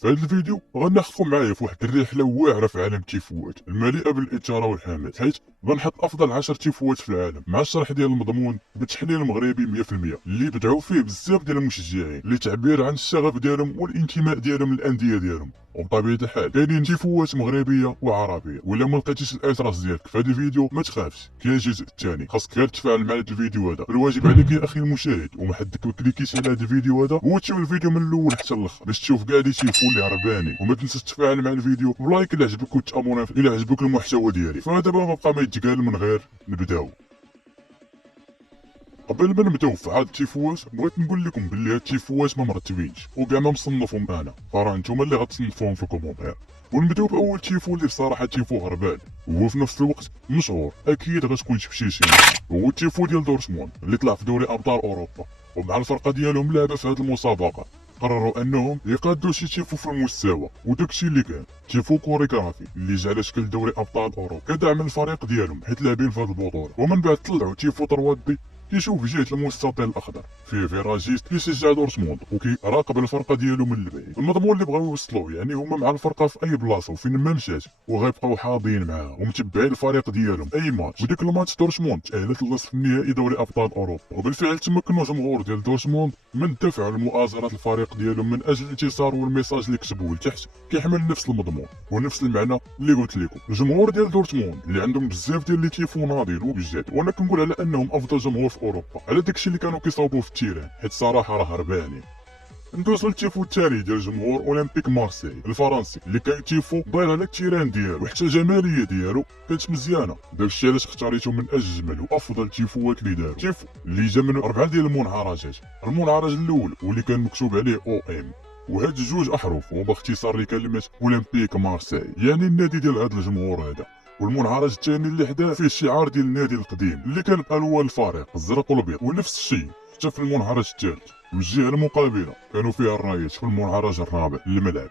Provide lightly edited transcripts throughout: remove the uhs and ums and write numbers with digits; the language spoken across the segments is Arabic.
في هذا الفيديو غناخذكم معايا في واحد الرحله واعره في عالم التيفوات المليئه بالاثاره والحماس، حيث غنحط افضل 10 تيفوات في العالم مع الشرح ديال المضمون بتحليل مغربي 100% اللي بدعوا فيه بزاف ديال المشجعين لتعبير عن الشغف ديالهم والانتماء ديالهم للانديه ديالهم. وبطبيعه الحال كاينين تيفوات مغربيه وعربيه، ولا ما لقيتيش الالتراس ديالك في هذا الفيديو ما تخافش، كاين الجزء الثاني. خاصك غير تفاعل مع هذا الفيديو هذا، الواجب عليك يا اخي المشاهد وما حدك ما كليكيش على هذا الفيديو هذا هو تشوف الفيديو من الاول حتى الاخر باش تشوف كاع لي تيفو اللي هربانين، وما تنساش تفاعل مع الفيديو بلايك الا عجبك وتابونا الا عجبك المحتوى ديالي. فدابا ما بقى ما يتقال من غير نبداو. قبل ما نبداو في هاد التيفوات بغيت نقول لكم بلي هاد التيفوات ما مرتبينش وكاع ما مصنفهم انا، فراه نتوما اللي غتصنفوهم في الكومونتير. ونبداو باول تيفو اللي بصراحه تيفو هربان وهو في نفس الوقت مشهور، اكيد غتكون شفتيه هو التيفو ديال دورتموند اللي طلع في دوري ابطال اوروبا، ومع الفرقه ديالهم لعبه في هاد المسابقه قرروا انهم يقادوا شي تيفو في المستوى، وداكشي اللي كان تيفو كوريغرافي اللي جا على شكل دوري ابطال اوروبا كدعم الفريق ديالهم حيت لاعبين في هاد البطوله. ومن بعد طلعوا تيفو 3 دي كيشوف جهه المستطيل الاخضر فيه فيراجيست كيشجع دورتموند وكيراقب الفرقه ديالو من البعيد. المضمون اللي بغاو يوصلوه يعني هما مع الفرقه في اي بلاصه وفين ما مشات، وغيبقاو حاضين معاها ومتبعين الفريق ديالهم اي ماتش. وديك الماتش دورتموند تاهلت للنصف النهائي دوري ابطال اوروبا، وبالفعل تمكنوا جمهور ديال دورتموند من الدفع على مؤازره الفريق ديالهم من اجل الانتصار. والميساج اللي كتبوه لتحت كيحمل نفس المضمون ونفس المعنى اللي قلت لكم. الجمهور ديال دورتموند اللي عندهم بزاف ديال لي تيفو ناضين وبجد، وانا كنقول على انهم افضل جمهور في اوروبا على داكشي اللي كانوا كيصاوبوا في التيران، حيت صراحه راه هربانين. ندوزو للتيفو الثاني ديال جمهور اولمبيك مارسيل الفرنسي اللي كان تيفو داير على التيران ديالو، وحتى الجماليه ديالو كانت مزيانه. داكشي علاش اختاريته من اجمل وافضل تيفوات اللي داروا. تيفو اللي جا منه 4 ديال المنعرجات، المنعرج الاول واللي كان مكتوب عليه او ام، وهاد جوج احرف هما باختصار لكلمه اولمبيك مارسيل يعني النادي ديال هذا الجمهور هذا. والمنعرج الثاني اللي حداه فيه الشعار ديال النادي القديم اللي كان بالوان الفريق الزرق والابيض، ونفس الشيء حتى في المنعرج الثالث. والجهه المقابله كانوا فيها الرايات في المنعرج الرابع للملعب.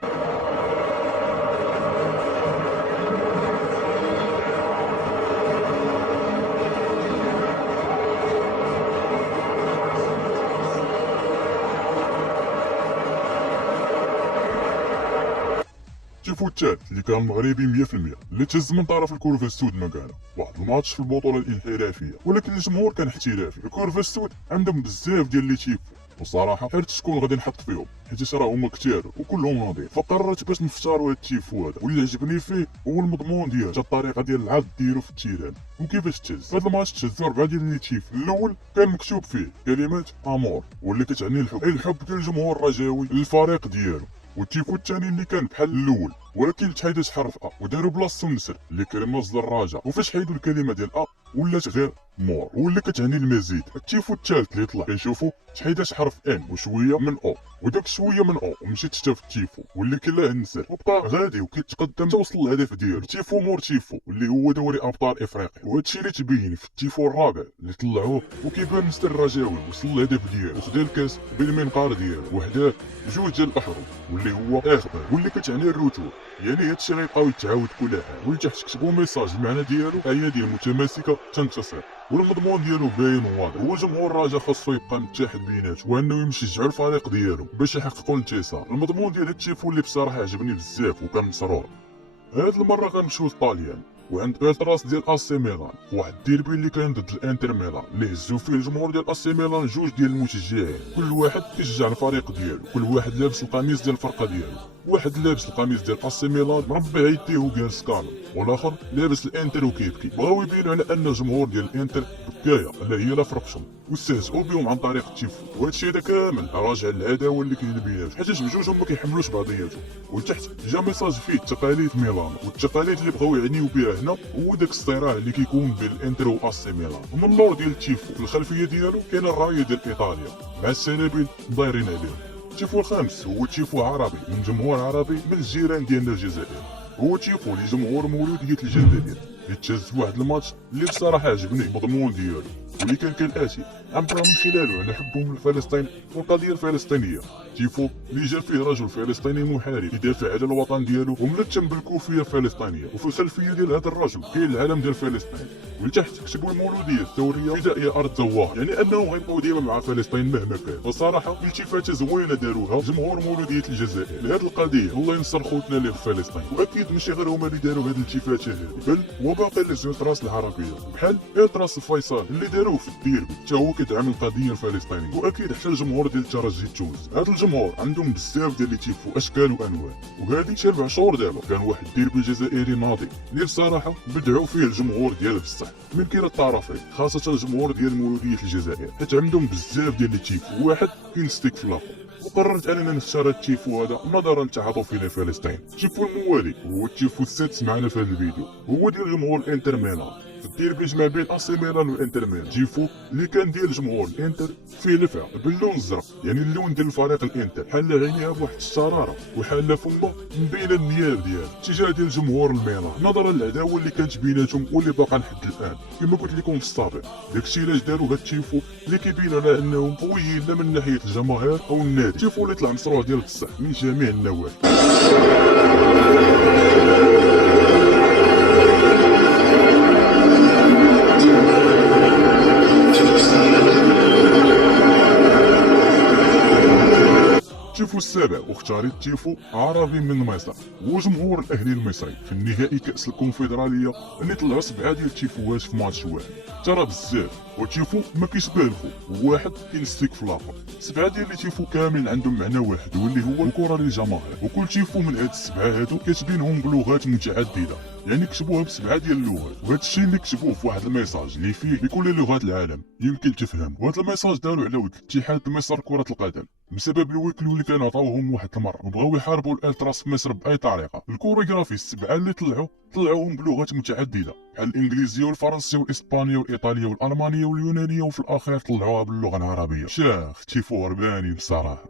التيفو الثالث اللي كان مغربي 100% اللي تهز من طرف الكورفه السود مكانه واحد الماتش في البطوله الانحرافيه، ولكن الجمهور كان احترافي. الكورفه السود عندهم بزاف ديال لي تيفو وصراحه حرت شكون غادي نحط فيهم حيت راه هما كثار وكلهم ناضين، فقررت باش نختاروا هاد التيفو هذا. واللي عجبني فيه هو المضمون ديالو، حتى الطريقه ديال العرض ديالو في التيران وكيفاش تهز. في هذا الماتش تهزوا 4 ديال لي تيفو. الاول كان مكتوب فيه كلمات امور واللي كتعني الحب، اي الحب ديال الجمهور الرجاوي للفريق ديالو. والتيفو الثاني اللي كان بحال الاول ولكن تحيدت حرف ا وداروا بلاصتو النسر اللي كيرمز للرجاء، وفاش حيدوا الكلمه ديال ا ولات غير مور واللي كتعني المزيد. التيفو الثالث اللي طلع كنشوفوا تحيدات حرف ام وشويه من او، وداك شويه من او مشيت حتى في التيفو واللي كلاه النسر، وبقى غادي وكيتقدم توصل للهدف ديالو تيفو مور تيفو اللي هو دوري ابطال افريقيا. وهادشي اللي تبين في التيفو الرابع اللي طلعوه وكيبان نسر الرجاوي وصل للهدف ديالو وخدا الكاس بالمنقار ديالو وحداه جوج ديال الاحرف واللي هو اخبار واللي كتعني الرجوع. يعني هادشي غيبقاو يتعاود كل عام. ولتحت كتبوا ميساج المعنى ديالو ايادي متماسكه تنتصر. والمضمون ديالو باين وواضح، هو جمهور الرجاء خاصو يبقى متحد بيناتو وانه يشجعوا الفريق ديالو باش يحققوا الانتصار. المضمون ديال التيفو اللي بصراحه عجبني بزاف وكان مسرور. هاد المره غنمشيو لطاليان وعند التراس ديال اسي ميلان، واحد الديربي اللي كان ضد الانتر ميلان اللي هزو فيه الجمهور ديال اسي ميلان جوج ديال المشجعين، كل واحد كيشجع الفريق ديالو، كل واحد لابس القميص ديال الفرقه ديالو. واحد لابس القميص ديال اسي ميلان مربع يديه وجالس كالم، والاخر لابس الانتر وكيبكي. بغاو يبينوا على ان الجمهور ديال الانتر بكايه لا هي لا فرقتهم واستهزئوا بهم عن طريق التيفو. وهادشي هذا كامل راجع للعداوه اللي كاين بيناتهم حيت بجوجهم ما كيحملوش بعضياتهم. وتحت جا ميساج فيه تقاليد ميلان، والتقاليد اللي بغاو يعنيو بها هنا هو داك الصراع اللي كيكون بين الانتر واسي ميلان. ومن اللور ديال التيفو في الخلفيه ديالو كاين الرايه ديال ايطاليا مع السنابل دايرين عليهم. التيفو الخامس هو تيفو عربي من جمهور عربي من الجيران ديالنا الجزائر، هو تيفو لجمهور مولودية الجزائر اللي تهز في واحد الماتش اللي بصراحه عجبني المضمون ديالو واللي كان كالاتي: عبر من خلاله على حبهم لفلسطين والقضيه الفلسطينيه. تيفو اللي جا فيه رجل فلسطيني محارب يدافع على الوطن ديالو وملتم بالكوفيه الفلسطينيه، وفي الخلفيه ديال هذا الرجل كاين العلم ديال فلسطين، ولتحت كتبوا المولوديه الثوريه فدائيه ارض زوار، يعني انهم غيبقاو ديما مع فلسطين مهما كان. وصراحه التفاته زوينه داروها جمهور مولوديه الجزائر لهذه القضيه، الله ينصر خوتنا اللي في فلسطين. واكيد ماشي غير هما اللي داروا هذه التفاته هذه، بل وباقي الالتراس العربيه بحال التراس الفيصل اللي داروه في الديربي حتى هو كيدعم القضيه الفلسطينيه. واكيد حتى الجمهور ديال الترجي التونسي، هذا الجمهور عندهم بزاف ديال لي تيفو اشكال وانواع. وهذه شي 4 شهور دابا كان واحد الديربي جزائري ناضي اللي بصراحه بدعوا فيه الجمهور ديال بصح من كلا الطرفين، خاصه الجمهور ديال مولوديه الجزائر حيت عندهم بزاف ديال لي تيفو. واحد كينستيك في الاخر، وقررت اننا نختار التيفو هذا نظرا لتعاطفنا لفلسطين. التيفو الموالي هو التيفو السادس معنا في هذا الفيديو، هو ديال جمهور الانتر ميلان. الديربي جمع بين اسي ميلان والانتر ميلان. تيفو اللي كان ديال جمهور الانتر فيه لفعه باللون الزرق، يعني اللون ديال الفريق الانتر، حال عينيها بواحد الشراره وحال فمه مبينه النياب ديالها اتجاه ديال جمهور الميلان نظرا للعداوه اللي كانت بيناتهم واللي باقا لحد الان. كما قلت لكم في السابق، داكشي علاش داروا هاد التيفو اللي كيبين على انهم قويين لا من ناحيه الجماهير او النادي. التيفو اللي طلع مصروع ديال بصح من جميع النواحي. التيفو السابع واختاريت تيفو عربي من مصر، هو جمهور الاهلي المصري في النهائي كاس الكونفدراليه اللي طلعوا 7 ديال التيفوات في ماتش واحد. ترى بزاف، والتيفو ما كيشبه الخو، واحد كينستيك في الاخر. 7 ديال لي تيفو كاملين عندهم معنى واحد واللي هو الكره للجماهير، وكل تيفو من هاد ال7 هادو كاتبينهم بلغات متعدده، يعني كتبوها ب7 ديال اللغات. وهذا الشيء اللي كتبوه في واحد الميساج اللي فيه بكل لغات العالم يمكن تفهم. وهذا الميساج داروا على ود اتحاد مصر كره القدم بسبب الوكل اللي كانوا عطاوهم واحد المره وبغاو يحاربوا الالتراس في مصر باي طريقه. الكوريغرافي ال7 اللي طلعوهم بلغات متعدده بحال الانجليزيه والفرنسيه والاسبانيه والايطاليه والالمانيه واليونانيه، وفي الاخير طلعوها باللغه العربيه. شاخ تيفو رباني بصراحه.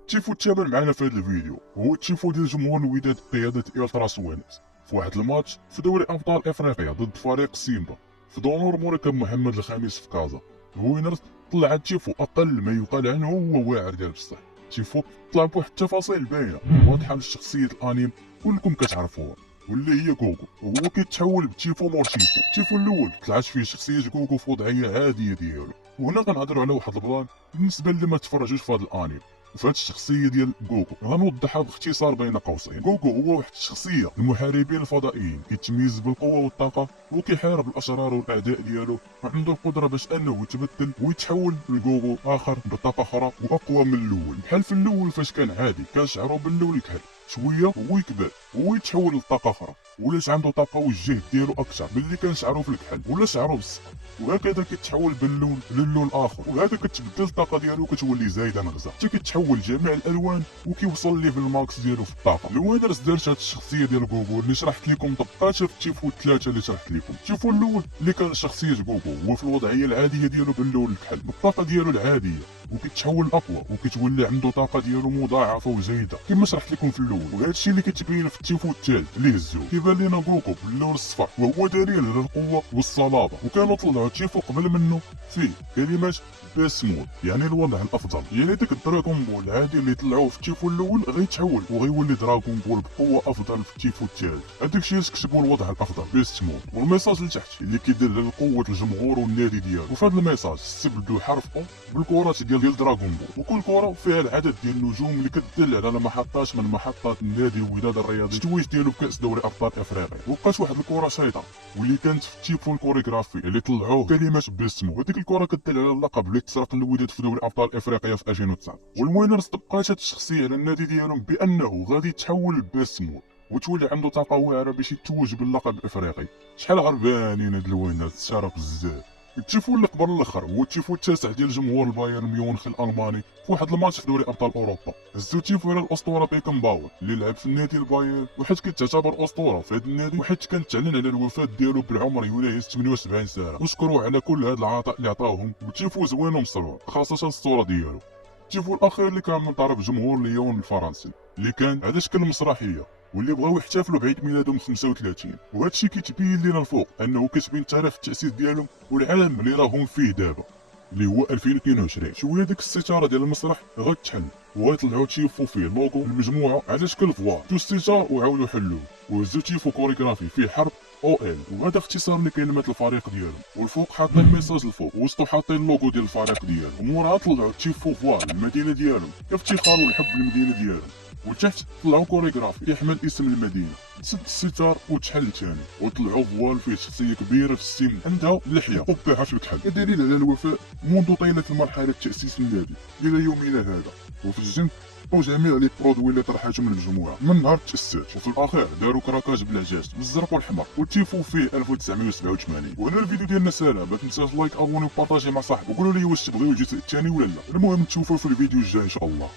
التيفو الثامن معنا في هذا الفيديو هو التيفو ديال جمهور الوداد بقياده التراس وانس في واحد الماتش في دوري ابطال افريقيا ضد فريق سيمبا في دونور مركب محمد الخامس في كازا. الوينرز طلع التيفو اقل ما يقال عنه هو واعر ديال بصح. التيفو طلع بواحد التفاصيل باينه واضحه من شخصيه الانيم كلكم كتعرفوها واللي هي كوكو، وهو كيتحول بتيفو مور تيفو. التيفو الاول طلعت فيه شخصيه كوكو في وضعيه عاديه ديالو، وهنا كنهضروا على واحد البلان بالنسبه اللي ما تفرجوش في هذا الانيم. وفي الشخصيه ديال كوكو غنوضحها باختصار بين قوسين. كوكو هو واحد الشخصيه المحاربين الفضائيين كيتميز بالقوه والطاقه وكيحارب الاشرار والاعداء ديالو، وعنده القدره باش انه يتبدل ويتحول لكوكو اخر بطاقه اخرى واقوى من الاول. بحال في الاول فاش كان عادي كان شعره باللون الكحل شويه وهو يكبر وهو يتحول لطاقه اخرى، ولاش عنده طاقه والجهد ديالو اكثر باللي كان شعره في الكحل ولا شعره بالصفر، وهكذا كيتحول باللون للون الاخر، وهذا كتبدل الطاقه ديالو كتولي زايده نغزه حتى كيتحول جميع الالوان وكيوصل ليفل ماكس ديالو في الطاقه. الوينرز دارت هاد الشخصيه ديال كوكو اللي شرحت لكم طبقاتها في التيفو الثلاثه اللي شرحت لكم. التيفو الاول اللي كان شخصيه كوكو هو في الوضعيه العاديه ديالو باللون الكحل بالطاقه ديالو العاديه، وكيتحول اقوى وكتولي عنده طاقه ديالو مضاعفه وزايده كما شرحت لكم في الاول. وهذا الشيء اللي كتبين في التيفو الثالث اللي هزوه كيبان لنا كوكو باللون الصفر وهو دليل على القوه والصلابه. وكانوا طلعوا تيفو قبل منه فيه كلمات بيست مود يعني الوضع الافضل، يعني داك الدراغون بول العادي اللي طلعوه في التيفو الاول غيتحول وغيولي دراغون بول بقوه افضل في التيفو الثالث. هذاك الشيء علاش كتبوا الوضع الافضل بيست مود. والميساج لتحت اللي كيدل على قوه الجمهور والنادي ديالو. وفي هذا الميساج استبدلوا حرف او بالكرات ديال دراغون بول، وكل كره فيها العدد ديال النجوم اللي كتدل على محطات من محطات النادي الوداد الرياضي التتويج ديالو بكاس دوري ابطال افريقيا. وبقات واحد الكره شيطه واللي كانت في التيفو الكوريغرافي اللي طلعوه كلمات باسمه، وهذيك الكره كتدل على اللقب اللي تسرق الوداد في دوري ابطال افريقيا في 2009. والوينرز طبقات هاد الشخصيه على النادي ديالهم بانه غادي يتحول باسمه وتولي عنده طاقه واعره باش يتوج باللقب الافريقي. شحال غربانين هاد الوينرز شرف بزاف. التيفو اللي قبل الاخر هو التيفو التاسع ديال جمهور البايرن ميونخ الالماني في واحد الماتش في دوري ابطال اوروبا. هزو التيفو على الاسطوره بيكن باور اللي لعب في النادي البايرن وحيت كتعتبر اسطوره في هذا النادي وحيت كانت تعلن على الوفاه ديالو بالعمر يناهز 78 سنه. وشكروا على كل هذا العطاء اللي عطاوهم، والتيفو زوين ومصروع خاصه الصوره ديالو. التيفو الاخير اللي كان من طرف جمهور ليون الفرنسي اللي كان على شكل مسرحيه واللي بغاو يحتفلوا بعيد ميلادهم 35. وهذا الشيء كيتبين لنا الفوق انه كتبين تاريخ التاسيس ديالهم والعالم اللي راهم فيه دابا. اللي هو 2022. شويه ديك الستاره ديال المسرح غتحل وغيطلعوا تيفو فيه لوغو المجموعه على شكل فوار. تو الستار وعاودوا حلوه وهزوا تيفو كوريغرافي فيه حرب او ال، وهذا اختصار لكلمات الفريق ديالهم. والفوق حاطين ميساج الفوق، وسطو حاطين اللوغو ديال الفريق ديالهم، وموراها طلعوا تيفو فوار المدينه ديالهم كافتخار والحب للمدينه ديالهم. وتحت طلعوا كوريغرافي يحمل اسم المدينه. تسد الستار وتحل ثاني، وطلعوا فوال فيه شخصيه كبيره في السن عندها لحيه قبعها في الكحل كدليل على الوفاء منذ طيله المرحله تاسيس النادي الى يومنا هذا. وفي الجنب وجميع لي برودوي اللي طرحتهم المجموعه من نهار تاسست. وفي الاخير داروا كراكاج بالعجاج بالزرق والحمر، والتيفو فيه 1987. وهنا الفيديو ديالنا سالا، ما تنساش لايك ابوني وبارطاجي مع صاحبك، وقولوا لي واش تبغيو الجزء الثاني ولا لا. المهم نشوفوا في الفيديو الجاي ان شاء الله.